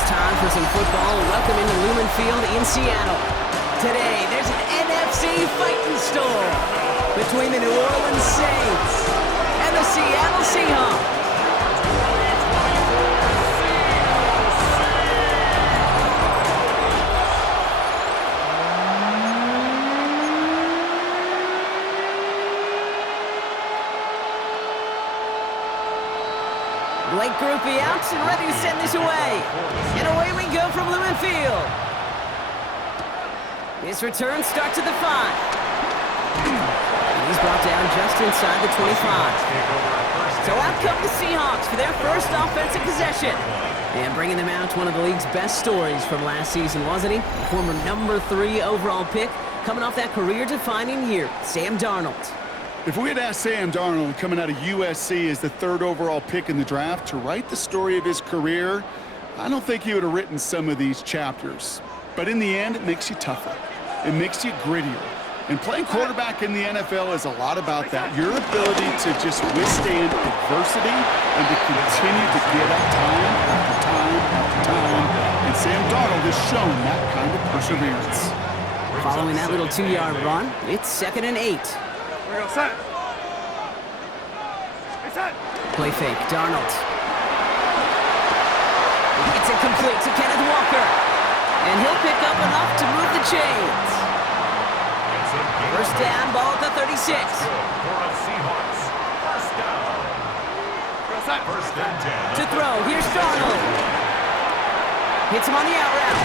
It's time for some football. Welcome into Lumen Field in Seattle. Today, there's an NFC fighting storm between the New Orleans Saints and the Seattle Seahawks. Blake Groupie out and ready to send this away. And away we go from Lumen Field. This return starts at the 5. And he's brought down just inside the 25. So out come the Seahawks for their first offensive possession. And bringing them out, one of the league's best stories from last season, wasn't he? A former number 3 overall pick, coming off that career-defining year, Sam Darnold. If we had asked Sam Darnold, coming out of USC as the 3rd overall pick in the draft, to write the story of his career, I don't think he would have written some of these chapters. But in the end, it makes you tougher. It makes you grittier. And playing quarterback in the NFL is a lot about that. Your ability to just withstand adversity and to continue to get up time after time after time. And Sam Darnold has shown that kind of perseverance. Following that little 2-yard run, it's 2nd and 8. Play fake, Darnold. It's incomplete to Kenneth Walker. And he'll pick up enough to move the chains. First down, ball at the 36. To throw, here's Darnold. Hits him on the out route.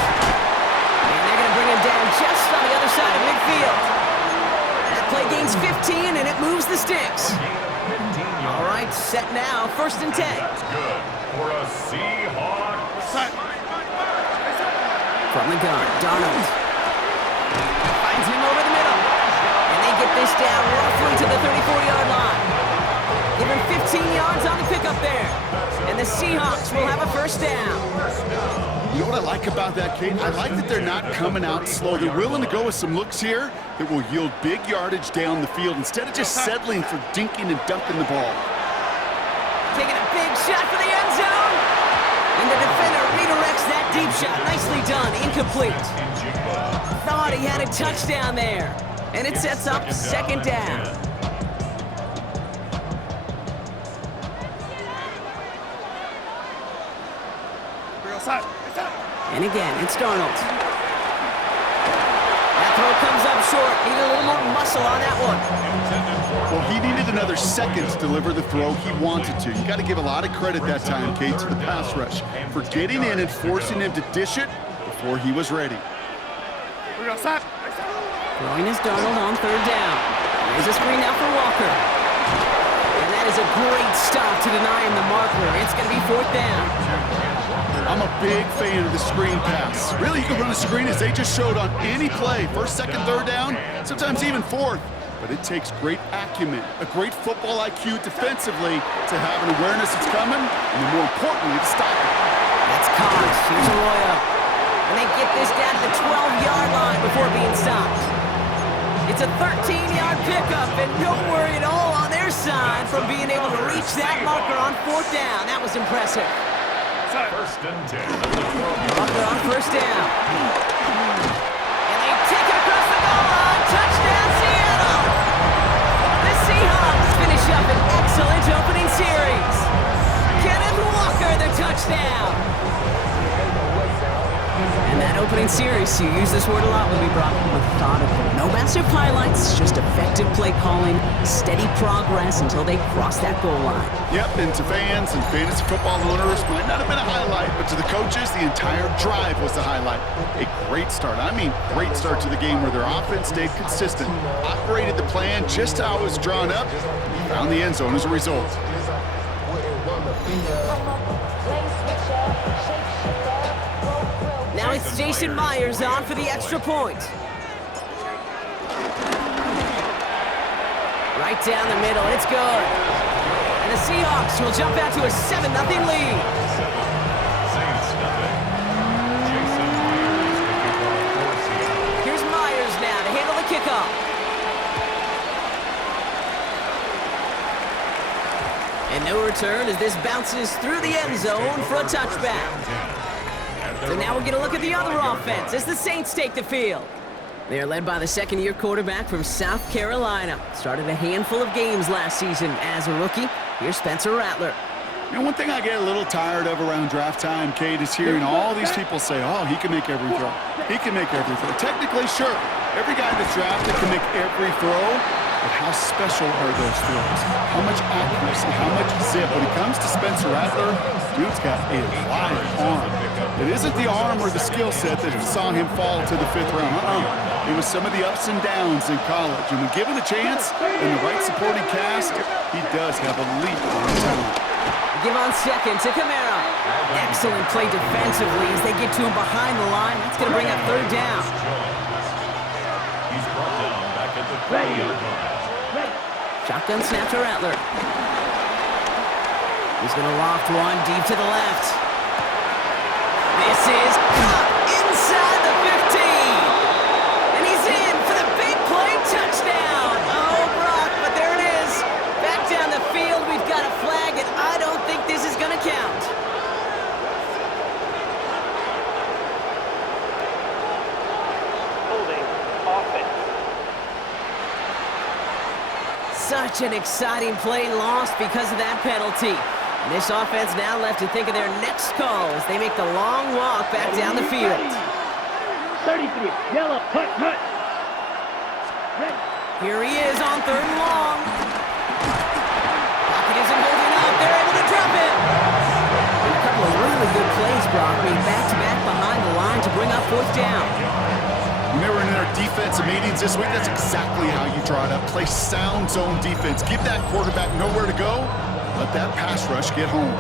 And they're going to bring him down just on the other side of midfield. Play gains 15, and it moves the sticks. All right, set now, 1st and 10. That's good for a Seahawk. From the gun, Darnold finds him over the middle. And they get this down roughly to the 34-yard line. Give him 15 yards on the pickup there. And the Seahawks will have a first down. You know what I like about that, Kate? I like that they're not coming out slow. They're willing to go with some looks here that will yield big yardage down the field instead of just settling for dinking and dunking the ball. Taking a big shot for the end zone. And the defender redirects that deep shot. Nicely done. Incomplete. Thought he had a touchdown there. And it sets up 2nd down. And again, it's Darnold. That throw comes up short. Need a little more muscle on that one. Well, he needed another second to deliver the throw he wanted to. You got to give a lot of credit that time, Kate, to the pass rush for getting in and forcing him to dish it before he was ready. Throwing his Darnold on 3rd down. There's a screen now for Walker. And that is a great stop to deny him the marker. It's going to be 4th down. I'm a big fan of the screen pass. Really, you can run a screen as they just showed on any play. 1st, 2nd, 3rd down, sometimes even 4th. But it takes great acumen, a great football IQ defensively to have an awareness it's coming, and then more importantly, to stop it. That's Cox. Here's Arroyo. And they get this down to the 12-yard line before being stopped. It's a 13-yard pickup, and no worry at all on their side from being able to reach that marker on 4th down. That was impressive. 1st and 10. Walker on 1st down. And they take it across the goal line. Touchdown, Seattle! The Seahawks finish up an excellent opening series. Kenneth Walker, the touchdown. And that opening series, you use this word a lot, will be brought methodical. No massive highlights, just effective play calling, steady progress until they cross that goal line. Yep, and to fans and fantasy football owners, might not have been a highlight, but to the coaches, the entire drive was the highlight. A great start. I mean, great start to the game where their offense stayed consistent, operated the plan just how it was drawn up, and found the end zone as a result. Now it's Jason Myers on for the extra point. Right down the middle, it's good. And the Seahawks will jump out to a 7-0 lead. Here's Myers now to handle the kickoff. And no return as this bounces through the end zone for a touchback. Now we'll get a look at the other offense as the Saints take the field. They are led by the second-year quarterback from South Carolina. Started a handful of games last season as a rookie. Here's Spencer Rattler. You know, one thing I get a little tired of around draft time, Kate, is hearing all these people say, oh, he can make every throw. He can make every throw. Technically, sure, every guy that's drafted can make every throw, but how special are those throws? How much accuracy, how much zip? When it comes to Spencer Rattler, dude's got a live arm. It isn't the arm or the skill set that saw him fall to the 5th round. It was some of the ups and downs in college. And when given a chance and the right supporting cast, he does have elite arm talent. Give on second to Kamara. Excellent play defensively as they get to him behind the line. That's going to bring up 3rd down. He's brought down back at the 30-yard line. Shotgun snap to Rattler. He's going to loft one deep to the left. This is caught inside the 15. And he's in for the big play touchdown. Oh, Brock, but there it is. Back down the field, we've got a flag, and I don't think this is going to count. Holding offense. Such an exciting play lost because of that penalty. And this offense now left to think of their next call as they make the long walk back down the field. 33, yellow, hut. Here he is on 3rd and long. Pocket isn't holding up. They're able to drop it. And a couple of really good plays, Brock, being back-to-back behind the line to bring up 4th down. When they were in their defensive meetings this week, that's exactly how you draw it up. Play sound zone defense. Give that quarterback nowhere to go. Let that pass rush get home.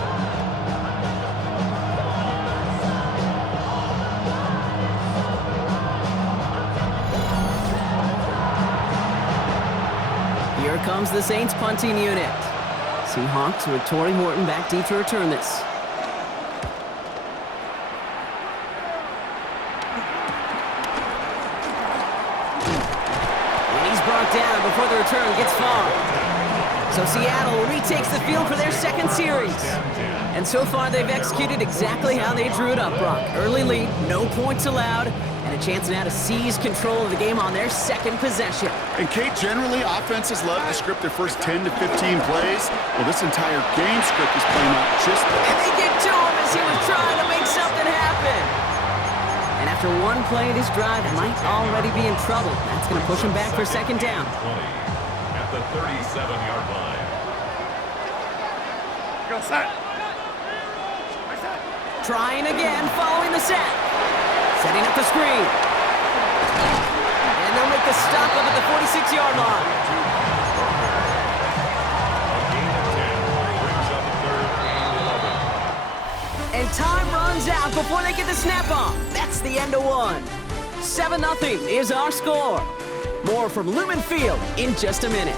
Here comes the Saints punting unit. Seahawks with Torrey Horton back deep to return this. And he's brought down before the return gets far. So Seattle retakes the field for their second series. And so far, they've executed exactly how they drew it up, Brock. Early lead, no points allowed, and a chance now to seize control of the game on their second possession. And Kate, generally, offenses love to script their first 10 to 15 plays. Well, this entire game script is playing out just that. And they get to him as he was trying to make something happen. And after one play of this drive, might already be in trouble. That's going to push him back for 2nd down. At the 37-yard line. Go set. Trying again, following the set. Setting up the screen. And they'll make the stop up at the 46-yard line. A gain of 10 brings up 3rd and 11. And time runs out before they get the snap off. That's the end of one. 7-0 is our score. More from Lumen Field in just a minute.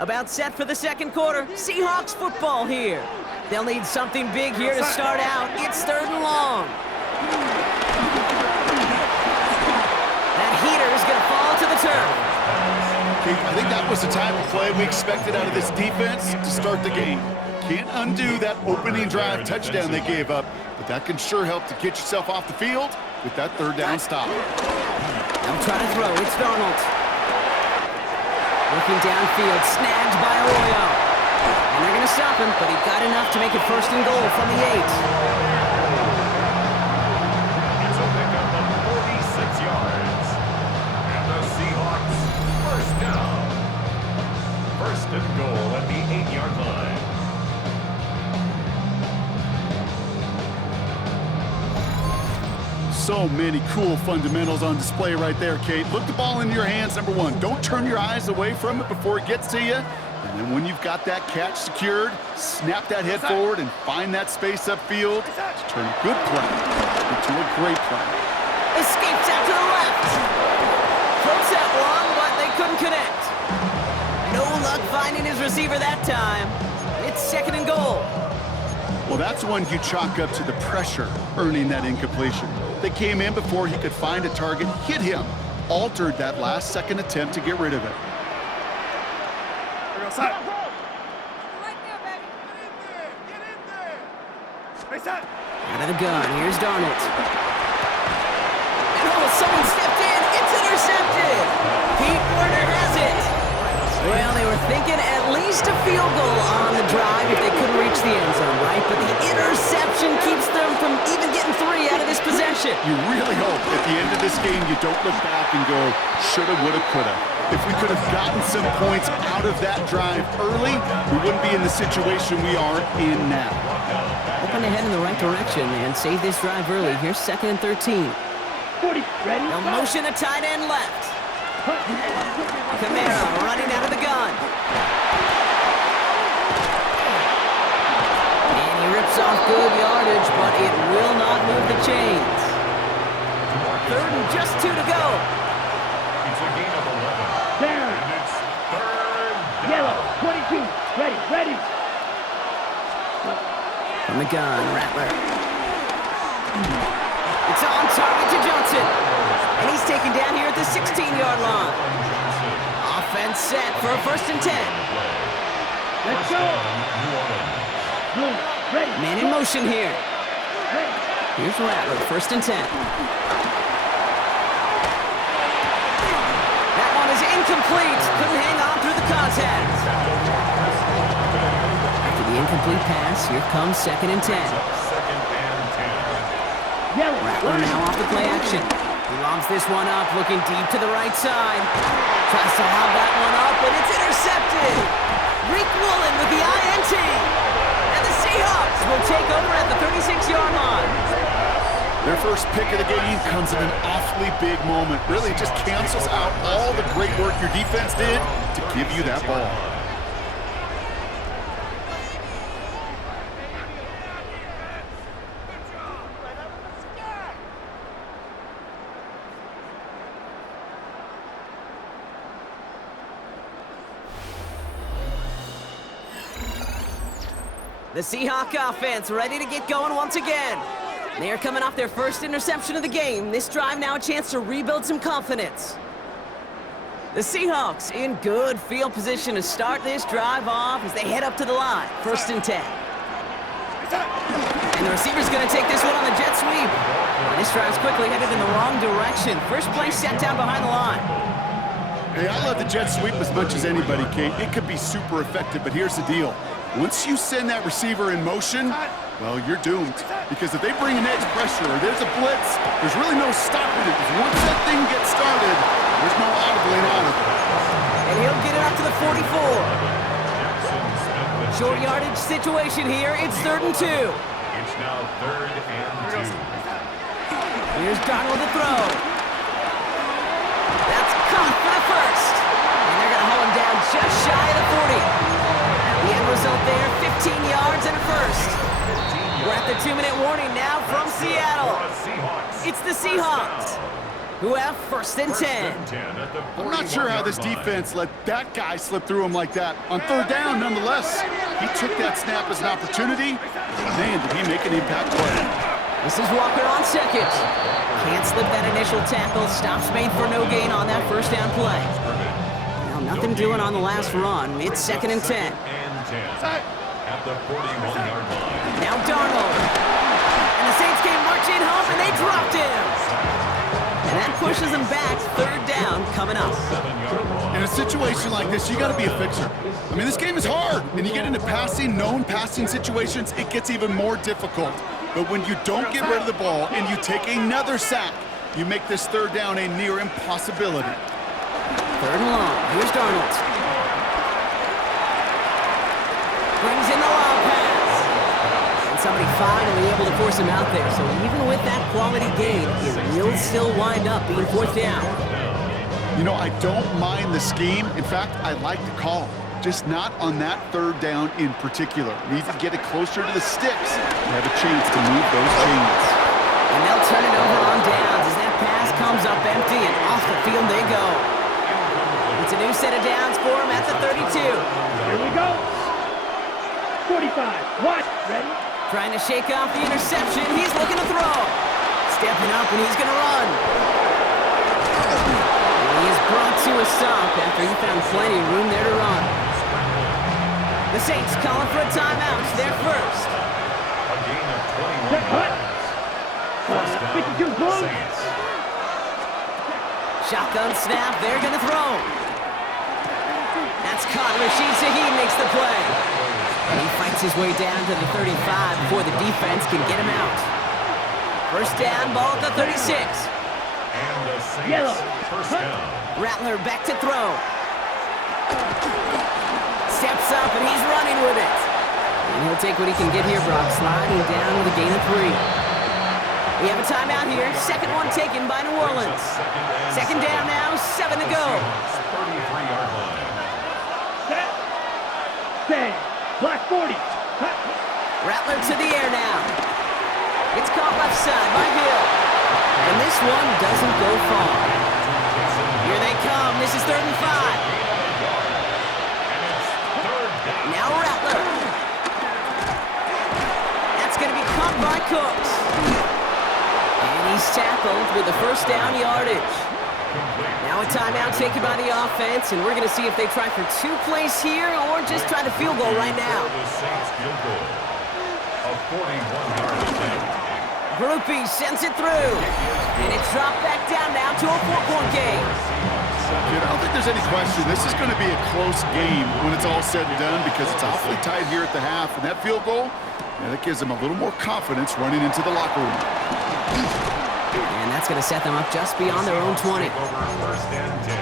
About set for the second quarter. Seahawks football here. They'll need something big here to start out. It's 3rd and long. That heater is going to fall to the turf. I think that was the type of play we expected out of this defense to start the game. Can't undo that opening drive touchdown they gave up, but that can sure help to get yourself off the field with that 3rd down stop. They'll try to throw. It's Darnold. Looking downfield, snagged by Arroyo. And they're going to stop him, but he got enough to make it 1st and goal from the 8. It's a pickup of 46 yards. And the Seahawks, 1st down. 1st and goal at the 8-yard line. So many cool fundamentals on display right there, Kate. Look the ball into your hands, number one. Don't turn your eyes away from it before it gets to you. And then when you've got that catch secured, snap that head forward and find that space upfield to turn a good play into a great play. Escapes out to the left. Floats that one, but they his receiver that time. It's 2nd and goal. Well, that's one you chalk up to the pressure earning that incompletion. They came in before he could find a target, hit him, altered that last-second attempt to get rid of it. Out of the gun, here's Darnold. And oh, someone stepped in. It's intercepted. Pete Werner has it. Well, they were thinking at least a field goal on the drive if they couldn't reach the end zone, right? But the interception keeps them from even getting 3 out of this possession. You really hope at the end of this game you don't look back and go, shoulda, woulda, coulda. If we could have gotten some points out of that drive early, we wouldn't be in the situation we are in now. Hoping to head in the right direction and save this drive early. Here's 2nd and 13. 40, ready? They'll motion a tight end left. Kamara running out of the gun. And he rips off good yardage, but it will not move the chains. 3rd and just 2 to go. It's a gain of 11. Down. And it's 3rd down. Yellow, 22, ready. From the gun, Rattler. It's on target to Johnson. And he's taken down here at the 16-yard line. Offense set for a 1st and 10. Let's go. Blue, ready. Man in motion here. Ready. Here's Rattler, 1st and 10. That one is incomplete. Couldn't hang on through the contact. After the incomplete pass, here comes 2nd and 10. 2nd and 10. Yellow, Rattler now off the play action. He lobs this one up, looking deep to the right side. Tries to lob that one up, but it's intercepted. Rick Woolen with the INT. And the Seahawks will take over at the 36-yard line. Their first pick of the game comes in an awfully big moment. Really just cancels out all the great work your defense did to give you that ball. The Seahawk offense ready to get going once again. They are coming off their first interception of the game. This drive now a chance to rebuild some confidence. The Seahawks in good field position to start this drive off as they head up to the line. 1st and 10. And the receiver's going to take this one on the jet sweep. This drive's quickly headed in the wrong direction. First play set down behind the line. Hey, I love the jet sweep as much as anybody, Kate. It could be super effective, but here's the deal. Once you send that receiver in motion, well, you're doomed. Because if they bring an edge pressure or there's a blitz, there's really no stopping it. Because once that thing gets started, there's no audibling out of it. And he'll get it up to the 44. Short yardage situation here. It's 3rd and 2. It's now 3rd and 2. Here's Darnold to throw. That's caught for the 1st. And they're going to hold him down just shy of the 40. The end result there, 15 yards and a 1st. We're at the 2-minute warning now from Seattle. It's the Seahawks, who have 1st and 10. I'm not sure how this defense let that guy slip through him like that. On 3rd down, nonetheless, he took that snap as an opportunity. Man, did he make an impact play. This is Walker on 2nd. Can't slip that initial tackle. Stops made for no gain on that 1st down play. Now nothing doing on the last run. It's 2nd and 10. At the 41-yard line. Now Darnold. And the Saints came marching home, and they dropped him. And that pushes them back. 3rd down coming up. In a situation like this, you got to be a fixer. I mean, this game is hard. And you get into known passing situations, it gets even more difficult. But when you don't get rid of the ball and you take another sack, you make this 3rd down a near impossibility. 3rd and long. Here's Darnold. Brings in the long pass. And somebody finally able to force him out there. So even with that quality gain, it will still wind up being 4th down. You know, I don't mind the scheme. In fact, I like the call. Just not on that 3rd down in particular. Need to get it closer to the sticks and have a chance to move those chains. And they'll turn it over on downs as that pass comes up empty and off the field they go. It's a new set of downs for him at the 32. Here we go. 45. Watch. Ready? Trying to shake off the interception. He's looking to throw. Stepping up, and he's going to run. And he is brought to a stop after he found plenty of room there to run. The Saints calling for a timeout. They're first. A gain of 21 Set, cut. yards. 52 blue. Saints. Shotgun snap. They're going to throw. That's caught. Rashid Shaheed makes the play. And he fights his way down to the 35 before the defense can get him out. First down, ball at the 36. And the Saints. Yellow. First down. Rattler back to throw. Steps up, and he's running with it. And he'll take what he can get here, Brock, sliding down with a gain of 3. We have a timeout here. Second one taken by New Orleans. Second down now, 7 to go. 33-yard line. Set. Stand. Block 40. Cut. Rattler to the air now. It's caught left side by Hill. And this one doesn't go far. Here they come. This is 3rd and 5. Now Rattler. That's going to be caught by Cooks. And he's tackled with the first down yardage. Now a timeout taken by the offense, and we're going to see if they try for 2 plays here or just try to field goal right now. The Saints field goal. A 41-yard attempt. Groupie sends it through. And it's dropped back down now to a 4-point game. Kid, I don't think there's any question. This is going to be a close game when it's all said and done because it's awfully tight here at the half. And that field goal, that gives them a little more confidence running into the locker room. And that's going to set them up just beyond their own 20. Take over first and 10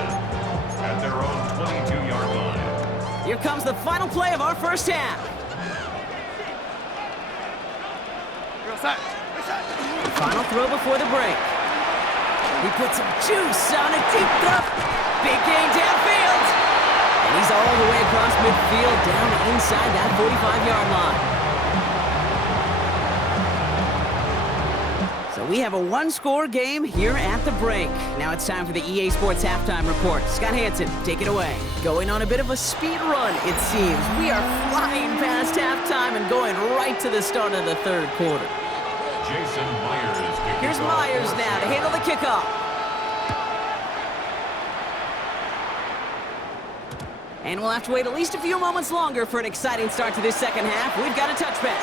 at their own 22-yard line. Here comes the final play of our first half. Final throw before the break. He puts some juice on a deep throw. Big gain downfield. And he's all the way across midfield down inside that 45-yard line. So we have a 1-score game here at the break. Now it's time for the EA Sports Halftime Report. Scott Hansen, take it away. Going on a bit of a speed run, it seems. We are flying past halftime and going right to the start of the 3rd quarter. Jason Myers. Here's Myers now to handle the kickoff. And we'll have to wait at least a few moments longer for an exciting start to this second half. We've got a touchback.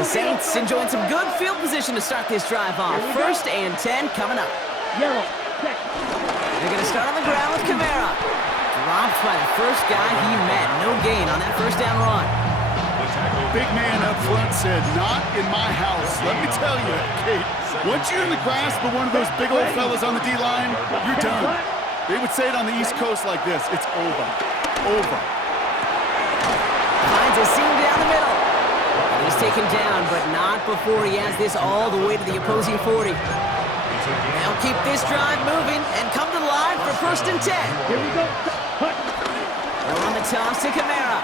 The Saints enjoying some good field position to start this drive off. First and 10 coming up. Yellow. Set. They're going to start on the ground with Kamara. Dropped by the first guy he met. No gain on that first down run. Big man up front said, not in my house. Let me tell you, Kate, once you're in the grasp of one of those big old fellas on the D-line, you're done. They would say it on the East Coast like this, it's over. Over. Finds a seam down the middle. And he's taken down, but not before he has this all the way to the opposing 40. They'll keep this drive moving and come to the line for first and 10. Here we go. Cut. They'll run the toss to Kamara.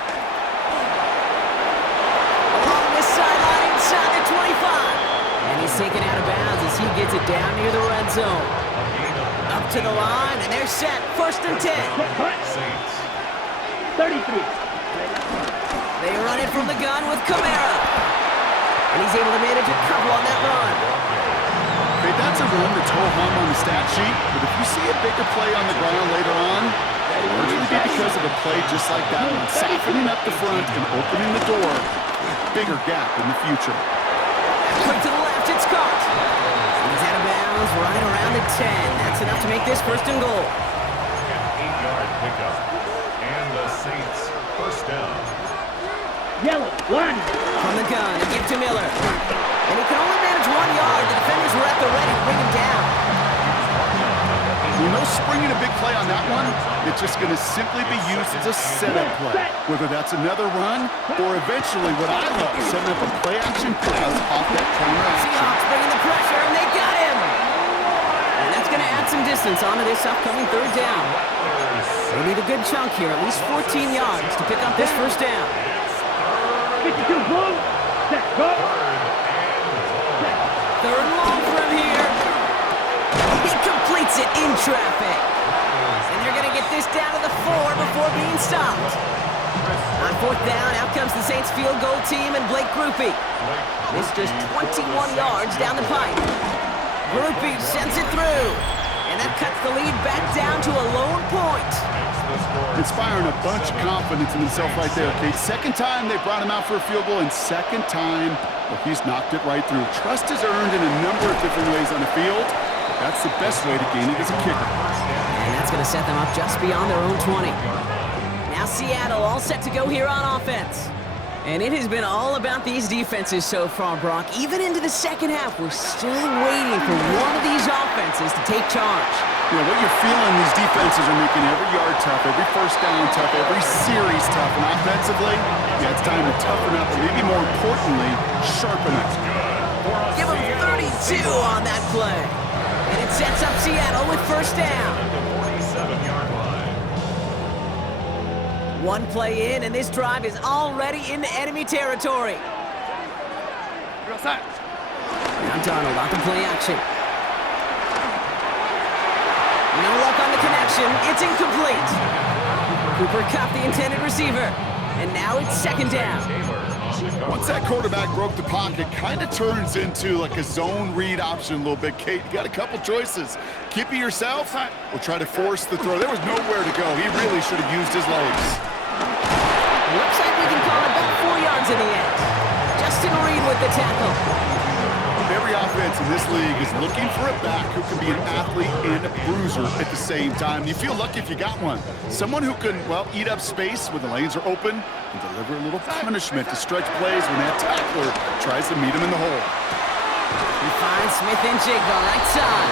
Along this sideline inside the 25. And he's taken out of bounds as he gets it down near the red zone. Up to the line, and they're set. First and 10. Cut. 33. They run it from the gun with Kamara. And he's able to manage a couple on that run. Okay, that's a run that's ho-hum on the stat sheet, but if you see a bigger play on the ground later on, it'll usually be because of a play just like that one, softening up the front and opening the door. Bigger gap in the future. Quick to the left, it's caught. And he's out of bounds right around the 10. That's enough to make this first and goal. An 8-yard pickup. And the Saints first down. Yellow. One. From the gun, a gift to Miller. And he can only manage 1 yard. The defenders were at the ready to bring him down. You know, springing a big play on that one, it's just going to simply be used as a setup play. Whether that's another run or eventually what I love, setting up a play-action pass off that counter action. Seahawks bringing the pressure, and they got him. And that's going to add some distance onto this upcoming 3rd down. They need a good chunk here, at least 14 yards to pick up this first down. 52 blue. Set. Go. 3rd and long for him here. He completes it in traffic. And they're going to get this down to the been stopped. On fourth down, out comes the Saints field goal team and Blake Grupe. This just 21 yards down the pipe. Grupe sends it through. And that cuts the lead back down to a lone point. Inspiring a bunch of confidence in himself right there, Kate. Second time they brought him out for a field goal, and second time, well, he's knocked it right through. Trust is earned in a number of different ways on the field. That's the best way to gain it as a kicker. And that's going to set them up just beyond their own 20. Now Seattle all set to go here on offense. And it has been all about these defenses so far, Brock. Even into the second half, we're still waiting for one of these offenses to take charge. You know, what you're feeling, these defenses are making every yard tough, every first down tough, every series tough. And offensively, yeah, it's time to toughen up, and maybe more importantly, sharpen up. Give them 32 on that play. And it sets up Seattle with first down. One play in, and this drive is already into enemy territory. Now Darnold on the play action. No luck on the connection. It's incomplete. Cooper cuffed the intended receiver. And now it's second down. Once that quarterback broke the pocket, kind of turns into like a zone read option a little bit, Kate. You got a couple choices. Keep it yourself or try to force the throw. There was nowhere to go. He really should have used his legs. Looks like we can call it about 4 yards in the end. Justin Reed with the tackle. Every offense in this league is looking for a back who can be an athlete and a bruiser at the same time. You feel lucky if you got one. Someone who can, well, eat up space when the lanes are open and deliver a little punishment to stretch plays when that tackler tries to meet him in the hole. He finds Smith and Jigba right side.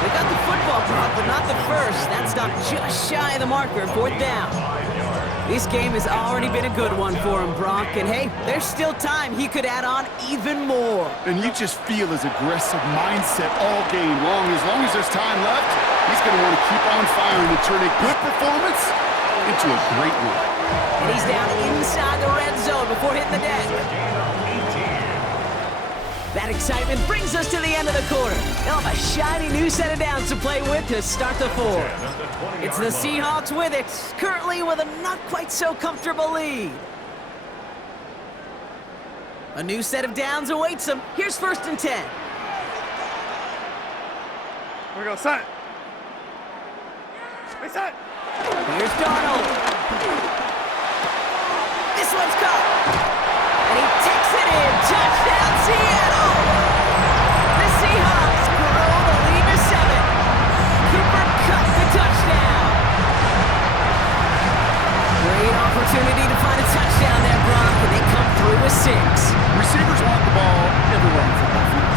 They got the football drop, but not the first. That stopped just shy of the marker, fourth down. This game has already been a good one for him, Brock. And hey, there's still time. He could add on even more. And you just feel his aggressive mindset all game long. As long as there's time left, he's going to want to keep on firing and turn a good performance into a great one. And he's down inside the red zone before hitting the deck. That excitement brings us to the end of the quarter. They'll have a shiny new set of downs to play with to start the fourth. It's the Seahawks with it, currently with a not quite so comfortable lead. A new set of downs awaits them. Here's first and 10. We go set. We set. Here's Darnold. This one's caught. And he takes it in. Touchdown, Seattle! The Seahawks grow the lead to 7. Cooper cuts the touchdown. Great opportunity to find a touchdown there, Brock, and they come through with 6. Receivers want the ball everywhere on the football field.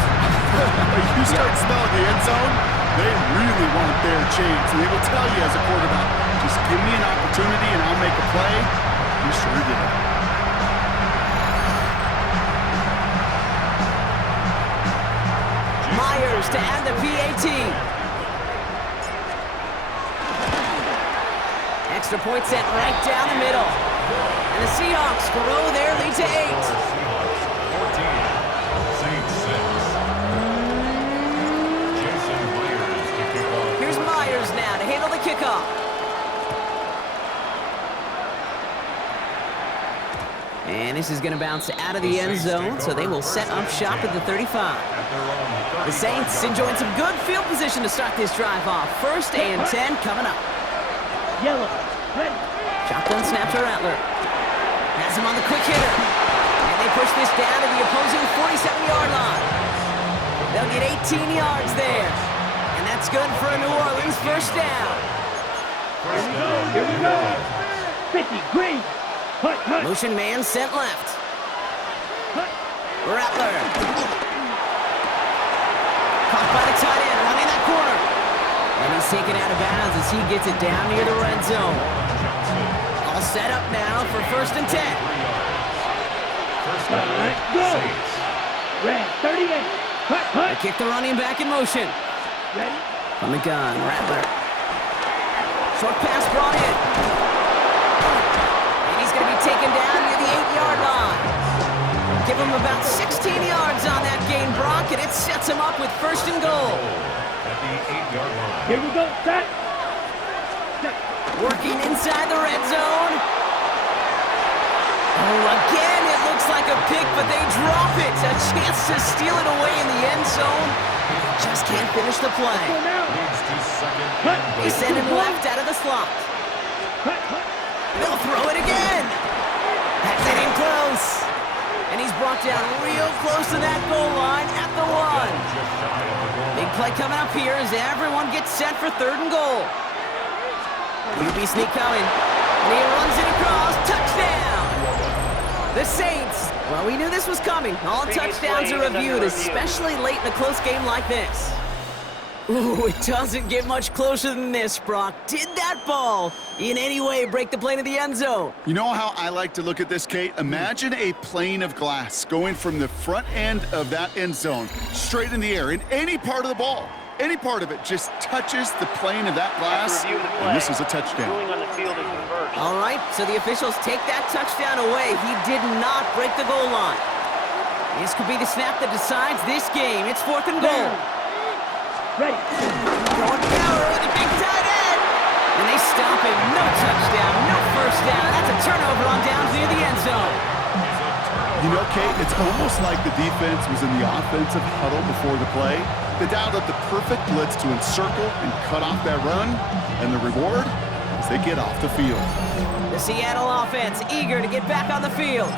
You start smelling the end zone, they really want their chance. And they will tell you as a quarterback, just give me an opportunity and I'll make a play. He sure did. Myers to add the PAT. Extra point set right down the middle. And the Seahawks grow their lead to 8. Here's Myers now to handle the kickoff. And this is going to bounce out of the end zone, so they will set up shop at the 35. The Saints enjoying some good field position to start this drive off. First and 10 coming up. Yellow. Red. Shotgun snap to Rattler. Has him on the quick hitter. And they push this down to the opposing 47-yard line. They'll get 18 yards there. And that's good for a New Orleans first down. Here we go. 50 green. Hut, hut. Motion man sent left. Hut. Rattler. Caught by the tight end, running that corner. And he's taken out of bounds as he gets it down near the red zone. All set up now for first and 10. Let's go. Red 38. Hut, They hut. kick the running back in motion. Ready. From the gun, Rattler. Short pass brought in. And he's going to be taken down near the 8-yard line. Give him about 16 yards on that gain, Brock, and it sets him up with first and goal. At the 8-yard line. Here we go. Set. Set. Working inside the red zone. Oh, again, it looks like a pick, but they drop it. A chance to steal it away in the end zone. Just can't finish the play. They send him left out of the slot. They'll throw it again. That's it in close. And he's brought down real close to that goal line at the 1. Big play coming up here as everyone gets set for 3rd and goal. QB sneak coming. And he runs it across. Touchdown. The Saints. Well, we knew this was coming. All touchdowns are reviewed, especially late in a close game like this. Ooh, it doesn't get much closer than this, Brock. Did that ball in any way break the plane of the end zone? You know how I like to look at this, Kate? Imagine a plane of glass going from the front end of that end zone straight in the air, and any part of the ball, any part of it just touches the plane of that glass, and this is a touchdown. All right, so the officials take that touchdown away. He did not break the goal line. This could be the snap that decides this game. It's 4th and goal. Ready. Going power with a big tight end. And they stop him. No touchdown, no first down. That's a turnover on downs near the end zone. You know, Kate, it's almost like the defense was in the offensive huddle before the play. They dialed up the perfect blitz to encircle and cut off that run. And the reward is they get off the field. The Seattle offense eager to get back on the field.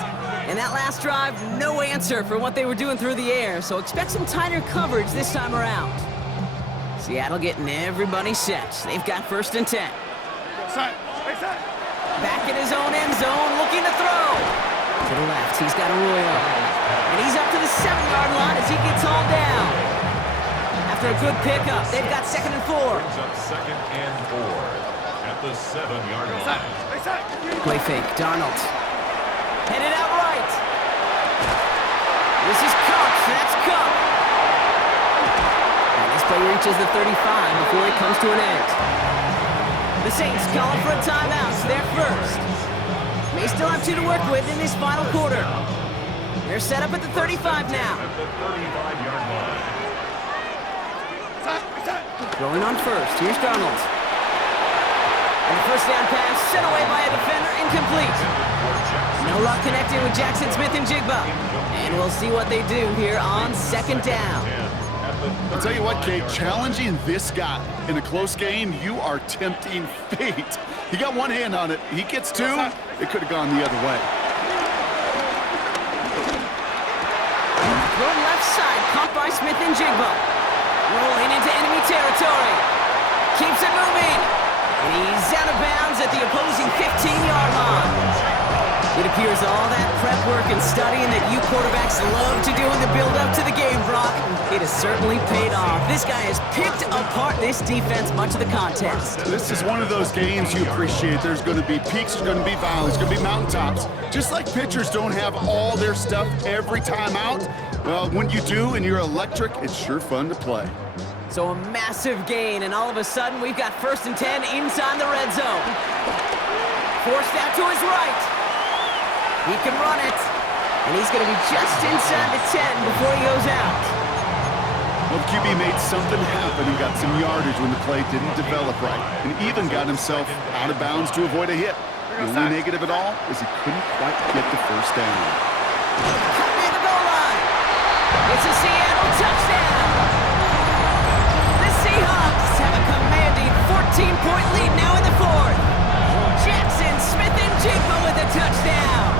And that last drive, no answer for what they were doing through the air. So expect some tighter coverage this time around. Seattle getting everybody set. They've got 1st and 10. Back in his own end zone, looking to throw. To the left, he's got Arroyo. And he's up to the 7-yard line as he gets hauled down. After a good pickup, they've got 2nd and 4. Brings up 2nd and 4 at the 7-yard line. Play fake, Darnold. Headed out right. This is Cup. That's Cup. Play reaches the 35 before it comes to an end. The Saints calling for a timeout. So they're first. May still have 2 to work with in this final quarter. They're set up at the 35 now. At the 35-yard line. Throwing on first. Here's Darnold. And the first down pass sent away by a defender, incomplete. No luck connected with Jackson Smith and Jigba. And we'll see what they do here on 2nd down. I'll tell you what, Kate, challenging this guy in a close game, you are tempting fate. He got one hand on it. He gets 2. It could have gone the other way. Thrown left side, caught by Smith and Jigba. Rolling into enemy territory. Keeps it moving. And he's out of bounds at the opposing 15-yard line. It appears all that prep work and studying that you quarterbacks love to do in the build-up to the game, Brock, it has certainly paid off. This guy has picked apart this defense much of the contest. This is one of those games you appreciate. There's going to be peaks, there's going to be valleys, there's going to be mountaintops. Just like pitchers don't have all their stuff every time out, well, when you do and you're electric, it's sure fun to play. So a massive gain, and all of a sudden we've got 1st and 10 inside the red zone. Forced out to his right. He can run it, and he's going to be just inside the 10 before he goes out. Well, the QB made something happen and got some yardage when the play didn't develop right, and even got himself out of bounds to avoid a hit. The only negative at all is he couldn't quite get the first down. Cut near the goal line. It's a Seattle touchdown. The Seahawks have a commanding 14-point lead now in the 4th. Jackson Smith and Jigba with a touchdown.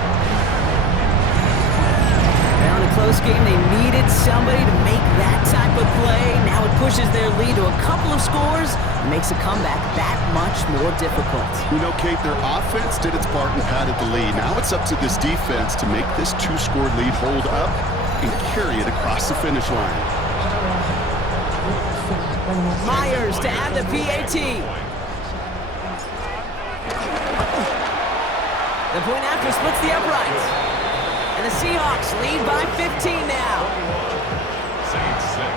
Now in a close game, they needed somebody to make that type of play. Now it pushes their lead to a couple of scores and makes a comeback that much more difficult. You know, Kate, their offense did its part and padded the lead. Now it's up to this defense to make this 2-score lead hold up and carry it across the finish line. Myers to add the PAT. The point after splits the uprights. And the Seahawks lead by 15 now. Saints 6.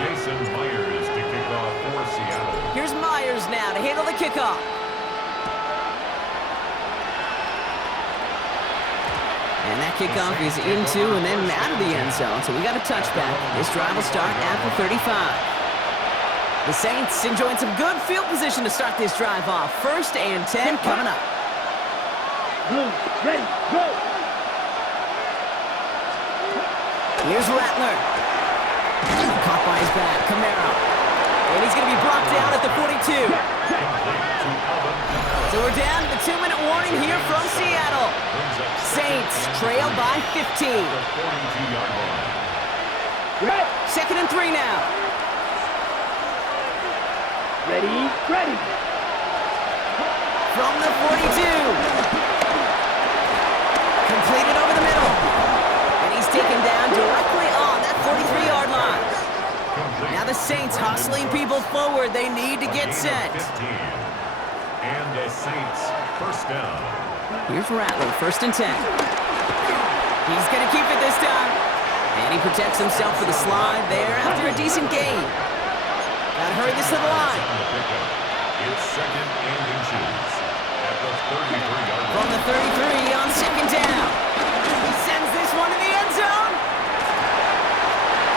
Jason Myers to kick off for Seattle. Here's Myers now to handle the kickoff. And that kickoff is into and then out of the end zone. So we got a touchback. This drive will start at the 35. The Saints enjoying some good field position to start this drive off. 1st and 10 coming up. Blue, ready, go. Here's Rattler. Caught by his back, Camaro. And he's going to be brought down at the 42. So we're down to the 2-minute warning here from Seattle. Saints trail by 15. 2nd and 3 now. Ready, ready. From the 42. Completed over the middle. And he's taken down directly on that 43-yard line. Now the Saints hustling people forward. They need to get set. And the Saints, 1st down. Here's Rattler, 1st and 10. He's going to keep it this time. And he protects himself with a slide there after a decent gain. Got to hurry this to the line. It's 2nd and inches at the 33-yard line. From the 33 on 2nd down. He sends this one to the end zone.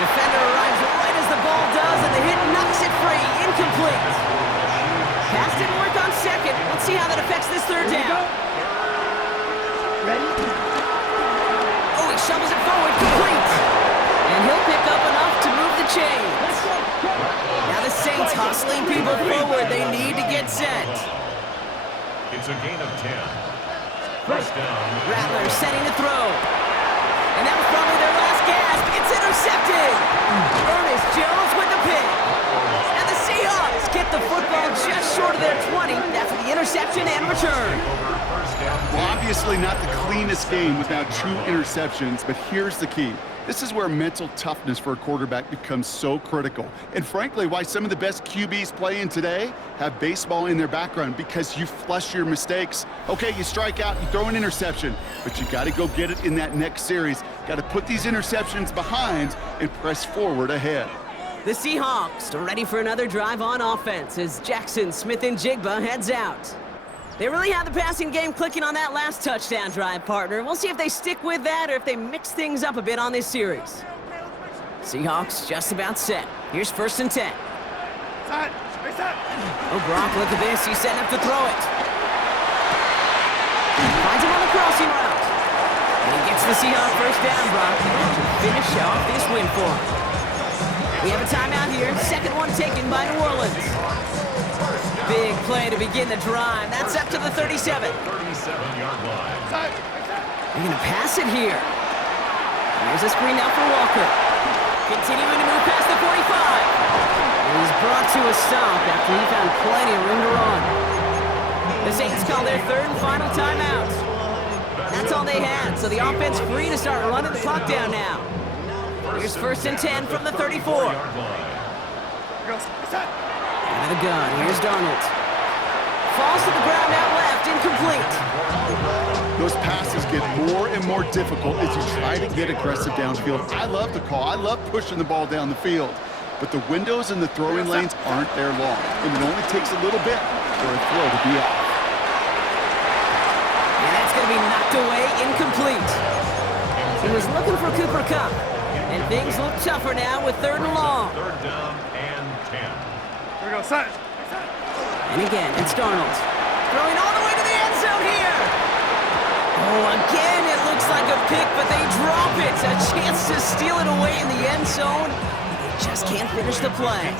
Defender arrives right as the ball does, and the hit knocks it free. Incomplete. Pass didn't work on 2nd. Let's see how that affects this 3rd down. Ready? Oh, he shovels it forward, complete. And he'll pick up enough to move the chains. Now the Saints hustling people forward. They need to get set. It's a gain of 10. 1st down. Rattler setting to throw. And that was probably their last gasp. It's intercepted. Ernest Jones with the pick. And the Seahawks get the football just short of their 20 after the interception and return. Well, obviously not the cleanest game without 2 interceptions, but here's the key. This is where mental toughness for a quarterback becomes so critical. And frankly, why some of the best QBs playing today have baseball in their background, because you flush your mistakes. Okay, you strike out, you throw an interception, but you got to go get it in that next series. Got to put these interceptions behind and press forward ahead. The Seahawks are ready for another drive on offense as Jackson, Smith, and Jigba heads out. They really had the passing game clicking on that last touchdown drive, partner. We'll see if they stick with that or if they mix things up a bit on this series. Seahawks just about set. Here's 1st and 10. Oh, Brock, look at this. He's setting up to throw it. Finds him on the crossing route. And he gets the Seahawks 1st down, Brock, to finish off this win for him. We have a timeout here. 2nd one taken by New Orleans. Big play to begin the drive. That's up to the 37. 37-yard line. They're going to pass it here. Here's a screen now for Walker. Continuing to move past the 45. And he's brought to a stop after he found plenty of room to run. The Saints call their 3rd and final timeout. That's all they had, so the offense free to start running the clock down now. Here's 1st and 10 from the 34. Out of the gun, here's Darnold. Falls to the ground out left, incomplete. Those passes get more and more difficult as you try to get aggressive downfield. I love the call. I love pushing the ball down the field. But the windows in the throwing lanes aren't there long, and it only takes a little bit for a throw to be off. And that's going to be knocked away, incomplete. He was looking for Cooper Kupp, and things look tougher now with 3rd and long. 3rd down and 10. And again, it's Darnold. Throwing all the way to the end zone here. Oh, again, it looks like a pick, but they drop it. A chance to steal it away in the end zone. They just can't finish the play.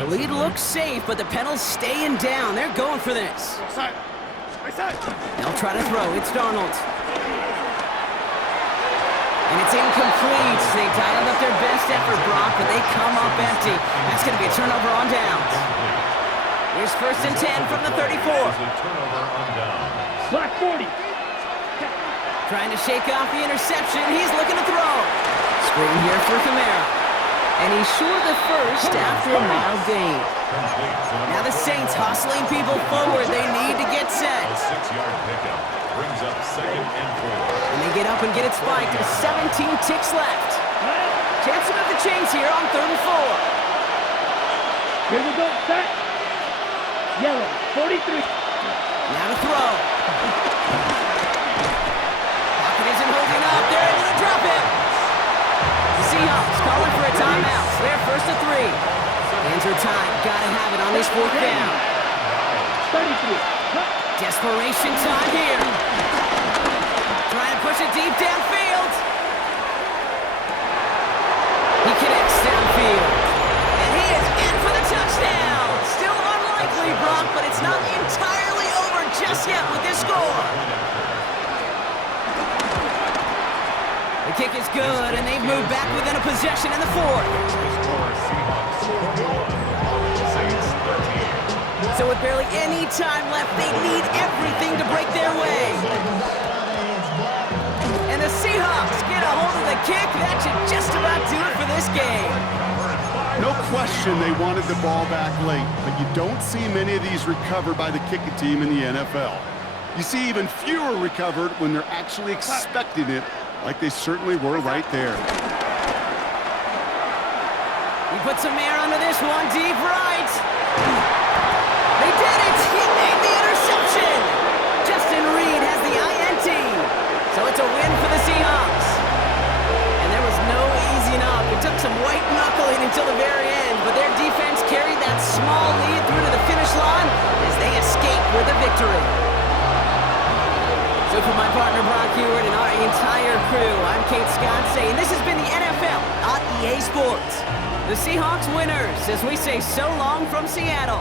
The lead looks safe, but the Penals staying down. They're going for this. They'll try to throw. It's Darnold. And it's incomplete. They dialed up their best effort, Brock, but they come up empty. That's going to be a turnover on downs. Here's 1st and 10 from the 34. Block 40. Trying to shake off the interception. He's looking to throw. Screen here for Camaro. And he's short of the 1st after a mild gain. Now the Saints hustling people forward. They need to get set. A 6-yard pickup brings up 2nd and 4. And they get up and get it spiked with 17 ticks left. Chance to move the chains here on 3rd and 4. Here we go, set. Yellow, 43. Now to throw. Pocket isn't holding up. They're able to drop it. The Seahawks calling for a timeout. They're 1st and 3. Hands are tied. Gotta have it on this fourth down. 33. Desperation time here. Trying to push it deep downfield. He connects downfield. And he is in for the touchdown. Still unlikely, Brock, but it's not entirely over just yet with this score. The kick is good, and they've moved back within a possession in the fourth. So with barely any time left, they need everything to break their way. And the Seahawks get a hold of the kick. That should just about do it for this game. No question they wanted the ball back late, but you don't see many of these recovered by the kicking team in the NFL. You see even fewer recovered when they're actually expecting it, like they certainly were right there. He put some air under this one, deep right. They did it! He made the interception! Justin Reed has the INT. So it's a win for the Seahawks. And there was no easing up. It took some white knuckling until the very end, but their defense carried that small lead through to the finish line as they escape with a victory. So for my partner Brock Heward and our entire crew, I'm Kate Scott saying this has been the NFL on EA Sports. The Seahawks winners as we say so long from Seattle.